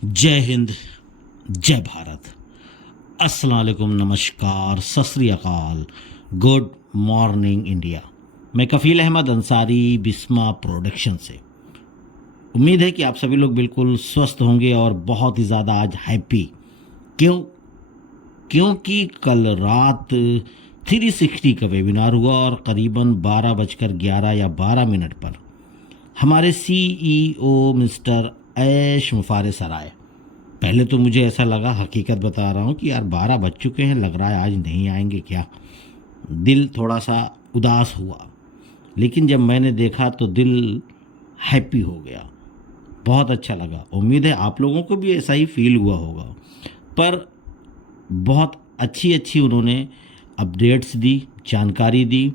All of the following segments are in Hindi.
जय हिंद, जय भारत, अस्सलाम वालेकुम, नमस्कार, सत श्री अकाल, गुड मॉर्निंग इंडिया। मैं कफ़ील अहमद अंसारी, बिस्मा प्रोडक्शन से। उम्मीद है कि आप सभी लोग बिल्कुल स्वस्थ होंगे और बहुत ही ज़्यादा आज हैप्पी। क्यों? क्योंकि कल रात 360 का वेबिनार हुआ और करीबन 12:11 या 12 मिनट पर हमारे सीईओ मिस्टर ऐश मुफारे सर आए। पहले तो मुझे ऐसा लगा, हकीकत बता रहा हूँ, कि यार 12 बज चुके हैं, लग रहा है आज नहीं आएंगे क्या। दिल थोड़ा सा उदास हुआ, लेकिन जब मैंने देखा तो दिल हैप्पी हो गया। बहुत अच्छा लगा। उम्मीद है आप लोगों को भी ऐसा ही फील हुआ होगा। पर बहुत अच्छी अच्छी उन्होंने अपडेट्स दी, जानकारी दी,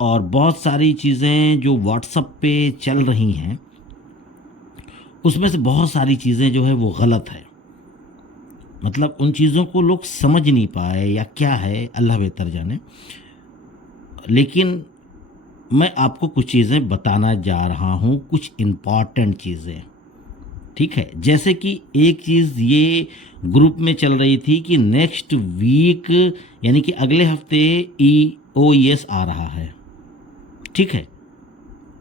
और बहुत सारी चीज़ें जो व्हाट्सएप पे चल रही हैं उसमें से बहुत सारी चीज़ें जो है वो गलत है। मतलब उन चीज़ों को लोग समझ नहीं पाए या क्या है, अल्लाह बेहतर जाने। लेकिन मैं आपको कुछ चीज़ें बताना जा रहा हूँ, कुछ इम्पॉर्टेंट चीज़ें। ठीक है, जैसे कि एक चीज़ ये ग्रुप में चल रही थी कि नेक्स्ट वीक यानी कि अगले हफ्ते EOES आ रहा है। ठीक है,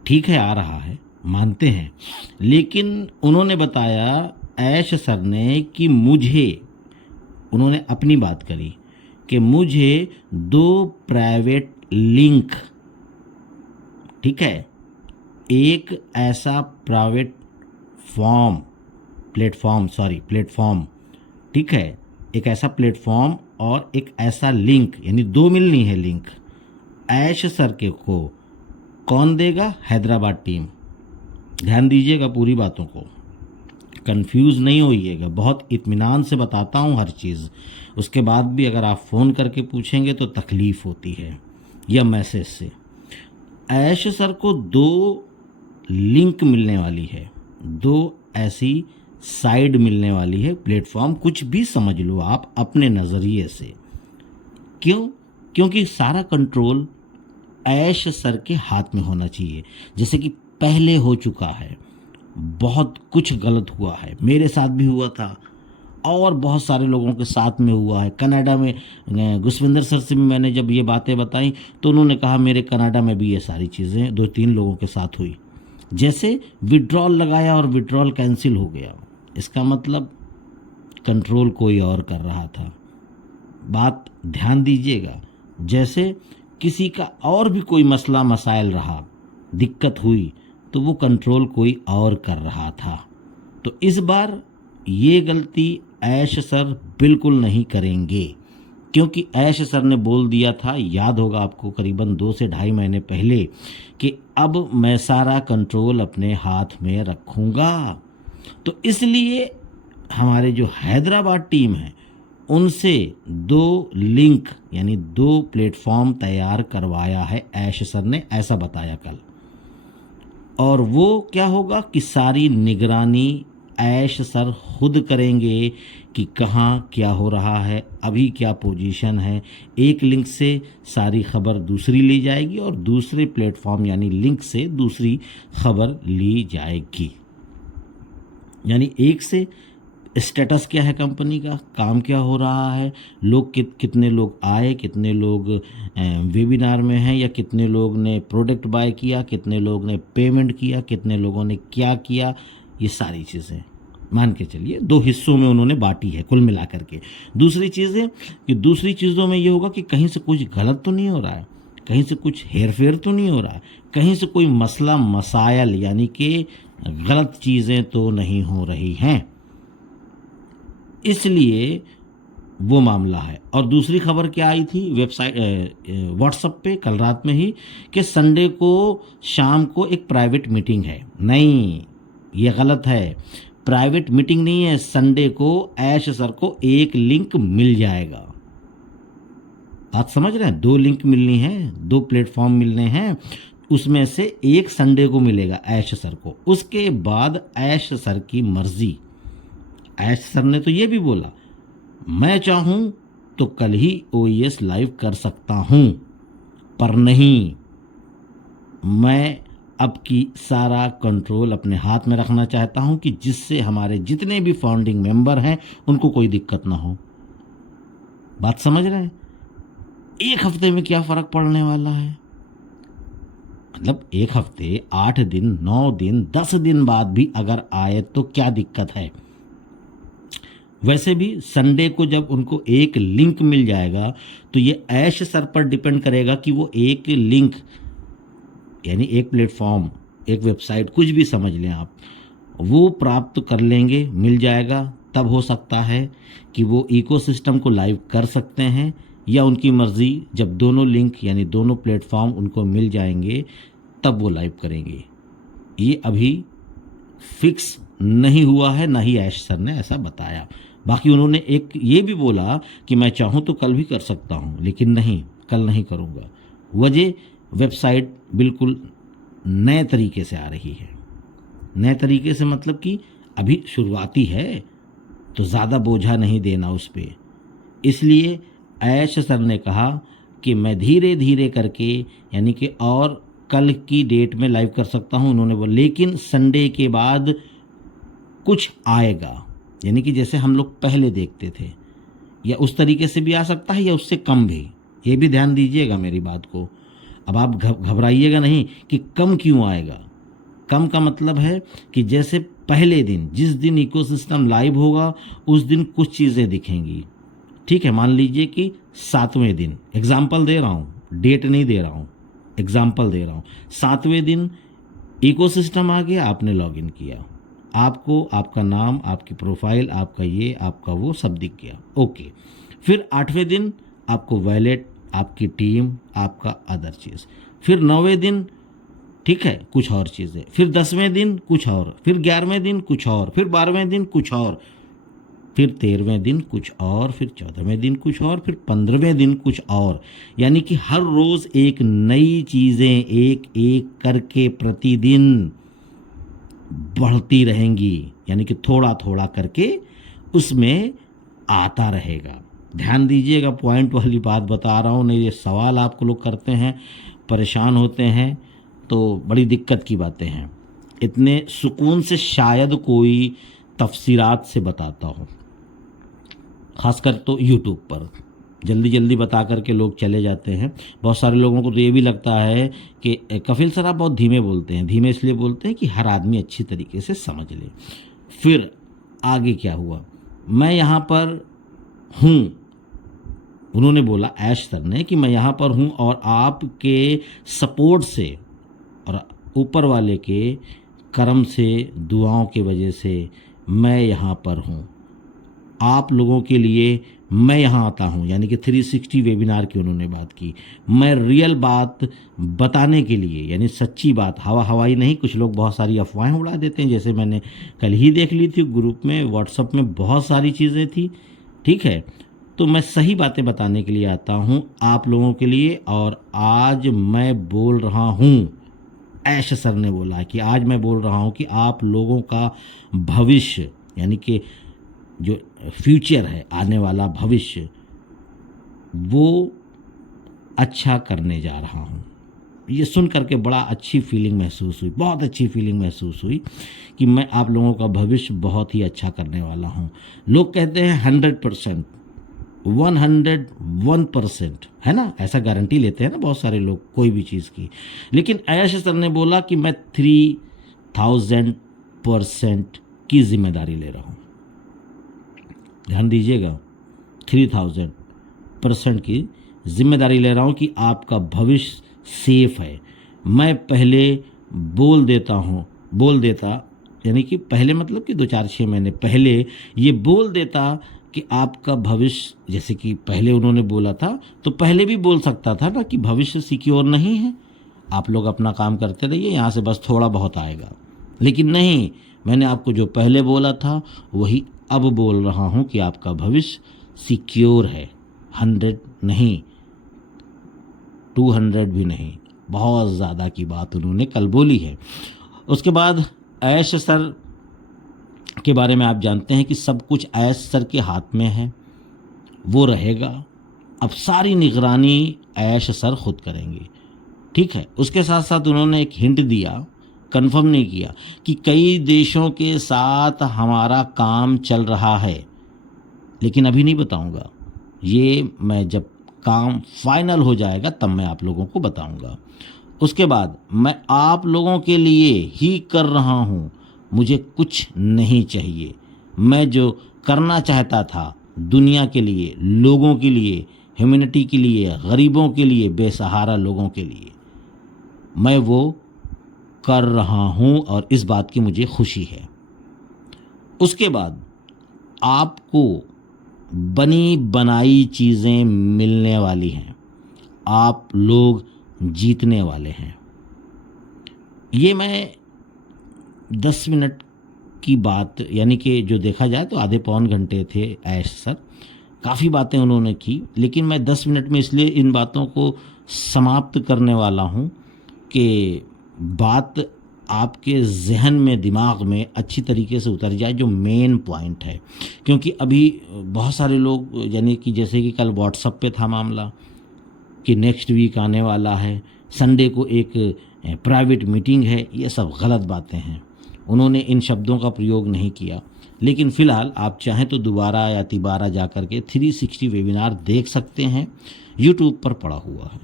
ठीक है, आ रहा है, मानते हैं। लेकिन उन्होंने बताया, ऐश सर ने, कि उन्होंने अपनी बात करी कि मुझे 2 प्राइवेट लिंक, ठीक है, एक ऐसा प्राइवेट प्लेटफॉर्म, ठीक है, एक ऐसा प्लेटफॉर्म और एक ऐसा लिंक, यानी 2 मिलनी है लिंक। ऐश सर के को कौन देगा? हैदराबाद टीम। ध्यान दीजिएगा पूरी बातों को, कंफ्यूज नहीं होइएगा। बहुत इत्मीनान से बताता हूँ हर चीज़। उसके बाद भी अगर आप फ़ोन करके पूछेंगे तो तकलीफ़ होती है, या मैसेज से। ऐश सर को 2 लिंक मिलने वाली है, 2 ऐसी साइड मिलने वाली है, प्लेटफॉर्म, कुछ भी समझ लो आप अपने नज़रिए से। क्यों? क्योंकि सारा कंट्रोल ऐश सर के हाथ में होना चाहिए। जैसे कि पहले हो चुका है, बहुत कुछ गलत हुआ है, मेरे साथ भी हुआ था और बहुत सारे लोगों के साथ में हुआ है। कनाडा में गुसविंदर सर से भी मैंने जब ये बातें बताई तो उन्होंने कहा मेरे कनाडा में भी ये सारी चीज़ें 2-3 लोगों के साथ हुई। जैसे विड्रॉल लगाया और विड्रॉल कैंसिल हो गया, इसका मतलब कंट्रोल कोई और कर रहा था। बात ध्यान दीजिएगा। जैसे किसी का और भी कोई मसला मसाइल रहा, दिक्कत हुई, तो वो कंट्रोल कोई और कर रहा था। तो इस बार ये गलती ऐश सर बिल्कुल नहीं करेंगे, क्योंकि ऐश सर ने बोल दिया था, याद होगा आपको, करीबन 2 से ढाई महीने पहले, कि अब मैं सारा कंट्रोल अपने हाथ में रखूँगा। तो इसलिए हमारे जो हैदराबाद टीम है उनसे 2 लिंक यानी 2 प्लेटफॉर्म तैयार करवाया है ऐश सर ने, ऐसा बताया कल। और वो क्या होगा कि सारी निगरानी ऐश सर खुद करेंगे कि कहाँ क्या हो रहा है, अभी क्या पोजीशन है। एक लिंक से सारी खबर दूसरी ली जाएगी और दूसरे प्लेटफॉर्म यानी लिंक से दूसरी खबर ली जाएगी। यानी एक से स्टेटस क्या है कंपनी का, काम क्या हो रहा है, लोग कितने लोग आए, कितने लोग वेबिनार में हैं, या कितने लोग ने प्रोडक्ट बाय किया, कितने लोग ने पेमेंट किया, कितने लोगों ने क्या किया, ये सारी चीज़ें मान के चलिए 2 हिस्सों में उन्होंने बांटी है कुल मिलाकर के। दूसरी चीज़ें कि दूसरी चीज़ों में ये होगा कि कहीं से कुछ गलत तो नहीं हो रहा है, कहीं से कुछ हेर फेर तो नहीं हो रहा है, कहीं से कोई मसला मसायल यानी कि गलत चीज़ें तो नहीं हो रही हैं। इसलिए वो मामला है। और दूसरी खबर क्या आई थी वेबसाइट व्हाट्सएप पे कल रात में ही, कि संडे को शाम को एक प्राइवेट मीटिंग है। नहीं, ये गलत है, प्राइवेट मीटिंग नहीं है। संडे को ऐश सर को एक लिंक मिल जाएगा। आप समझ रहे हैं, 2 लिंक मिलनी है, 2 प्लेटफॉर्म मिलने हैं, उसमें से एक संडे को मिलेगा ऐश सर को। उसके बाद ऐश सर की मर्जी। ऐश सर ने तो ये भी बोला, मैं चाहूँ तो कल ही OES लाइव कर सकता हूँ, पर नहीं, मैं अब की सारा कंट्रोल अपने हाथ में रखना चाहता हूं कि जिससे हमारे जितने भी फाउंडिंग मेंबर हैं उनको कोई दिक्कत ना हो। बात समझ रहे हैं? एक हफ्ते में क्या फ़र्क पड़ने वाला है? मतलब एक हफ्ते, 8 दिन, 9 दिन, 10 दिन बाद भी अगर आए तो क्या दिक्कत है? वैसे भी संडे को जब उनको एक लिंक मिल जाएगा तो ये ऐश सर पर डिपेंड करेगा कि वो एक लिंक यानी एक प्लेटफॉर्म, एक वेबसाइट, कुछ भी समझ लें आप, वो प्राप्त कर लेंगे, मिल जाएगा। तब हो सकता है कि वो इकोसिस्टम को लाइव कर सकते हैं, या उनकी मर्ज़ी जब दोनों लिंक यानी दोनों प्लेटफॉर्म उनको मिल जाएंगे तब वो लाइव करेंगे। ये अभी फिक्स नहीं हुआ है, ना ही ऐश सर ने ऐसा बताया। बाकी उन्होंने एक ये भी बोला कि मैं चाहूँ तो कल भी कर सकता हूँ, लेकिन नहीं, कल नहीं करूँगा। वजह, वेबसाइट बिल्कुल नए तरीके से आ रही है। नए तरीके से मतलब कि अभी शुरुआती है तो ज़्यादा बोझा नहीं देना उस पर। इसलिए ऐश सर ने कहा कि मैं धीरे धीरे करके यानी कि और कल की डेट में लाइव कर सकता हूँ। उन्होंने बोला लेकिन संडे के बाद कुछ आएगा, यानी कि जैसे हम लोग पहले देखते थे, या उस तरीके से भी आ सकता है या उससे कम भी। ये भी ध्यान दीजिएगा मेरी बात को। अब आप घबराइएगा नहीं कि कम क्यों आएगा। कम का मतलब है कि जैसे पहले दिन, जिस दिन इकोसिस्टम लाइव होगा उस दिन कुछ चीज़ें दिखेंगी। ठीक है, मान लीजिए कि 7वें दिन, एग्जाम्पल दे रहा हूँ, डेट नहीं दे रहा हूँ, एग्जाम्पल दे रहा हूँ। 7वें दिन इकोसिस्टम आ गया, आपने लॉगिन किया, आपको आपका नाम, आपकी प्रोफाइल, आपका ये, आपका वो सब दिख गया, ओके। फिर 8वें दिन आपको वैलेट, आपकी टीम, आपका अदर चीज़। फिर 9वें दिन ठीक है कुछ और चीज़ें, फिर 10वें दिन कुछ और, फिर 11वें दिन कुछ और, फिर 12वें दिन कुछ और, फिर 13वें दिन कुछ और, फिर 14वें दिन कुछ और, फिर 15वें दिन कुछ और। यानी कि हर रोज़ एक नई चीज़ें एक एक करके प्रतिदिन बढ़ती रहेंगी, यानी कि थोड़ा थोड़ा करके उसमें आता रहेगा। ध्यान दीजिएगा, पॉइंट वाली बात बता रहा हूँ, नहीं ये सवाल आपको लोग करते हैं, परेशान होते हैं, तो बड़ी दिक्कत की बातें हैं। इतने सुकून से शायद कोई तफसीरात से बताता हो, खासकर तो यूट्यूब पर जल्दी जल्दी बता करके लोग चले जाते हैं। बहुत सारे लोगों को तो ये भी लगता है कि कपिल सर आप बहुत धीमे बोलते हैं। धीमे इसलिए बोलते हैं कि हर आदमी अच्छी तरीके से समझ ले। फिर आगे क्या हुआ, मैं यहाँ पर हूँ, उन्होंने बोला ऐश सर ने कि मैं यहाँ पर हूँ और आपके सपोर्ट से और ऊपर वाले के करम से, दुआओं की वजह से मैं यहाँ पर हूँ। आप लोगों के लिए मैं यहाँ आता हूँ, यानी कि 360 वेबिनार की उन्होंने बात की। मैं रियल बात बताने के लिए, यानी सच्ची बात, हवा हवाई नहीं। कुछ लोग बहुत सारी अफवाहें उड़ा देते हैं, जैसे मैंने कल ही देख ली थी ग्रुप में, व्हाट्सएप में बहुत सारी चीज़ें थी। ठीक है, तो मैं सही बातें बताने के लिए आता हूँ आप लोगों के लिए। और आज मैं बोल रहा हूँ, ऐश सर ने बोला कि आज मैं बोल रहा हूँ कि आप लोगों का भविष्य, यानी कि जो फ्यूचर है, आने वाला भविष्य, वो अच्छा करने जा रहा हूँ। ये सुन करके बड़ा अच्छी फीलिंग महसूस हुई, बहुत अच्छी फीलिंग महसूस हुई कि मैं आप लोगों का भविष्य बहुत ही अच्छा करने वाला हूँ। लोग कहते हैं 100%, 101%, है ना, ऐसा गारंटी लेते हैं ना बहुत सारे लोग कोई भी चीज़ की। लेकिन ऐश सर ने बोला कि मैं 3000% की जिम्मेदारी ले रहा हूँ। ध्यान दीजिएगा, 3000% की जिम्मेदारी ले रहा हूँ कि आपका भविष्य सेफ है। मैं पहले बोल देता यानी कि पहले मतलब कि 2-4-6 महीने पहले ये बोल देता कि आपका भविष्य, जैसे कि पहले उन्होंने बोला था तो पहले भी बोल सकता था ना कि भविष्य सिक्योर नहीं है, आप लोग अपना काम करते रहिए, यहाँ से बस थोड़ा बहुत आएगा। लेकिन नहीं, मैंने आपको जो पहले बोला था वही अब बोल रहा हूँ कि आपका भविष्य सिक्योर है। 100 नहीं, 200 भी नहीं, बहुत ज़्यादा की बात उन्होंने कल बोली है। उसके बाद ऐश सर के बारे में आप जानते हैं कि सब कुछ ऐश सर के हाथ में है, वो रहेगा। अब सारी निगरानी ऐश सर खुद करेंगे। ठीक है। उसके साथ साथ उन्होंने एक हिंट दिया, कंफर्म नहीं किया, कि कई देशों के साथ हमारा काम चल रहा है, लेकिन अभी नहीं बताऊंगा। ये मैं जब काम फाइनल हो जाएगा तब मैं आप लोगों को बताऊंगा। उसके बाद मैं आप लोगों के लिए ही कर रहा हूँ, मुझे कुछ नहीं चाहिए। मैं जो करना चाहता था दुनिया के लिए, लोगों के लिए, ह्यूमैनिटी के लिए, गरीबों के लिए, बेसहारा लोगों के लिए, मैं वो कर रहा हूँ और इस बात की मुझे खुशी है। उसके बाद आपको बनी बनाई चीज़ें मिलने वाली हैं, आप लोग जीतने वाले हैं। ये मैं 10 मिनट की बात, यानी कि जो देखा जाए तो आधे पौन घंटे थे ऐश सर, काफ़ी बातें उन्होंने की, लेकिन मैं 10 मिनट में इसलिए इन बातों को समाप्त करने वाला हूँ कि बात आपके जहन में, दिमाग में अच्छी तरीके से उतर जाए, जो मेन पॉइंट है। क्योंकि अभी बहुत सारे लोग, यानी कि जैसे कि कल व्हाट्सएप पे था मामला कि नेक्स्ट वीक आने वाला है, संडे को एक प्राइवेट मीटिंग है, ये सब गलत बातें हैं। उन्होंने इन शब्दों का प्रयोग नहीं किया, लेकिन फ़िलहाल आप चाहें तो दोबारा या तिबारा जा कर के 360 वेबिनार देख सकते हैं, यूट्यूब पर पड़ा हुआ है।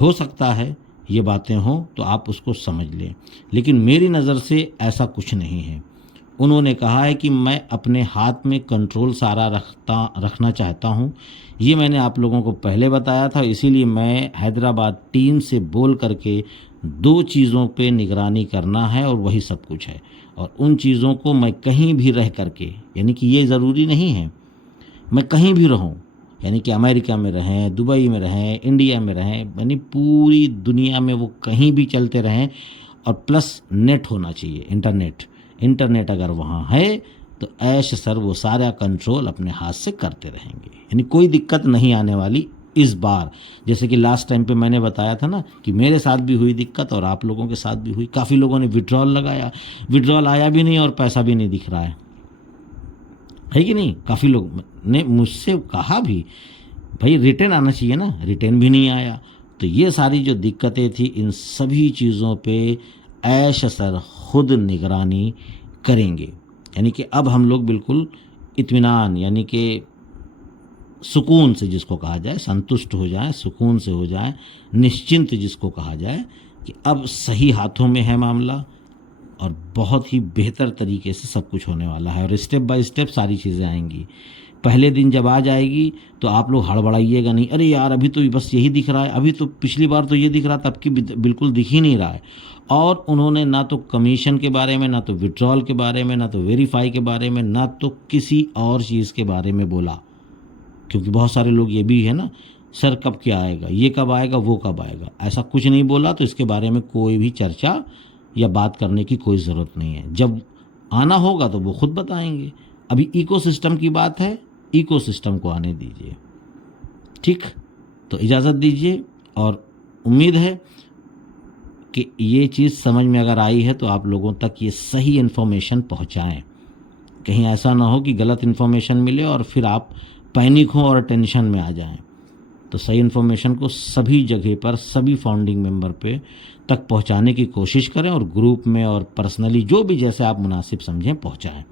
हो सकता है ये बातें हों तो आप उसको समझ लें, लेकिन मेरी नज़र से ऐसा कुछ नहीं है। उन्होंने कहा है कि मैं अपने हाथ में कंट्रोल सारा रखना चाहता हूँ। ये मैंने आप लोगों को पहले बताया था, इसीलिए मैं हैदराबाद टीम से बोल करके 2 चीज़ों पे निगरानी करना है और वही सब कुछ है। और उन चीज़ों को मैं कहीं भी रह करके, यानी कि ये ज़रूरी नहीं है मैं कहीं भी रहूं, यानी कि अमेरिका में रहें, दुबई में रहें, इंडिया में रहें, यानी पूरी दुनिया में वो कहीं भी चलते रहें, और प्लस नेट होना चाहिए, इंटरनेट अगर वहाँ है तो ऐश सर वो सारा कंट्रोल अपने हाथ से करते रहेंगे, यानी कोई दिक्कत नहीं आने वाली इस बार। जैसे कि लास्ट टाइम पे मैंने बताया था ना कि मेरे साथ भी हुई दिक्कत और आप लोगों के साथ भी हुई। काफ़ी लोगों ने विड्रॉल लगाया, विड्रॉल आया भी नहीं और पैसा भी नहीं दिख रहा है कि नहीं। काफ़ी लोग ने मुझसे कहा भी, भाई रिटर्न आना चाहिए ना, रिटर्न भी नहीं आया। तो ये सारी जो दिक्कतें थी, इन सभी चीज़ों पे ऐश सर खुद निगरानी करेंगे। यानी कि अब हम लोग बिल्कुल इत्मीनान, यानी कि सुकून से, जिसको कहा जाए, संतुष्ट हो जाए, सुकून से हो जाए, निश्चिंत जिसको कहा जाए, कि अब सही हाथों में है मामला और बहुत ही बेहतर तरीके से सब कुछ होने वाला है और स्टेप बाय स्टेप सारी चीज़ें आएंगी। पहले दिन जब आ जाएगी तो आप लोग हड़बड़ाइएगा नहीं, अरे यार अभी तो बस यही दिख रहा है, अभी तो पिछली बार तो ये दिख रहा था, अब की बिल्कुल दिख ही नहीं रहा है। और उन्होंने ना तो कमीशन के बारे में, ना तो विड्रॉल के बारे में, ना तो वेरीफाई के बारे में, ना तो किसी और चीज़ के बारे में बोला। क्योंकि बहुत सारे लोग ये भी है ना, सर कब क्या आएगा, ये कब आएगा, वो कब आएगा, ऐसा कुछ नहीं बोला। तो इसके बारे में कोई भी चर्चा या बात करने की कोई ज़रूरत नहीं है। जब आना होगा तो वो खुद बताएंगे। अभी इकोसिस्टम की बात है, इकोसिस्टम को आने दीजिए, ठीक। तो इजाज़त दीजिए और उम्मीद है कि ये चीज़ समझ में अगर आई है तो आप लोगों तक ये सही इन्फॉर्मेशन पहुंचाएं। कहीं ऐसा ना हो कि गलत इन्फॉर्मेशन मिले और फिर आप पैनिक हो और टेंशन में आ जाएं। तो सही इन्फॉर्मेशन को सभी जगह पर, सभी फाउंडिंग मेंबर पे तक पहुंचाने की कोशिश करें और ग्रुप में और पर्सनली जो भी जैसे आप मुनासिब समझें पहुंचाएं।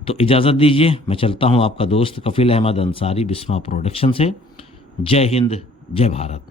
तो इजाज़त दीजिए, मैं चलता हूं, आपका दोस्त कफील अहमद अंसारी, बिस्मा प्रोडक्शन से। जय हिंद, जय भारत।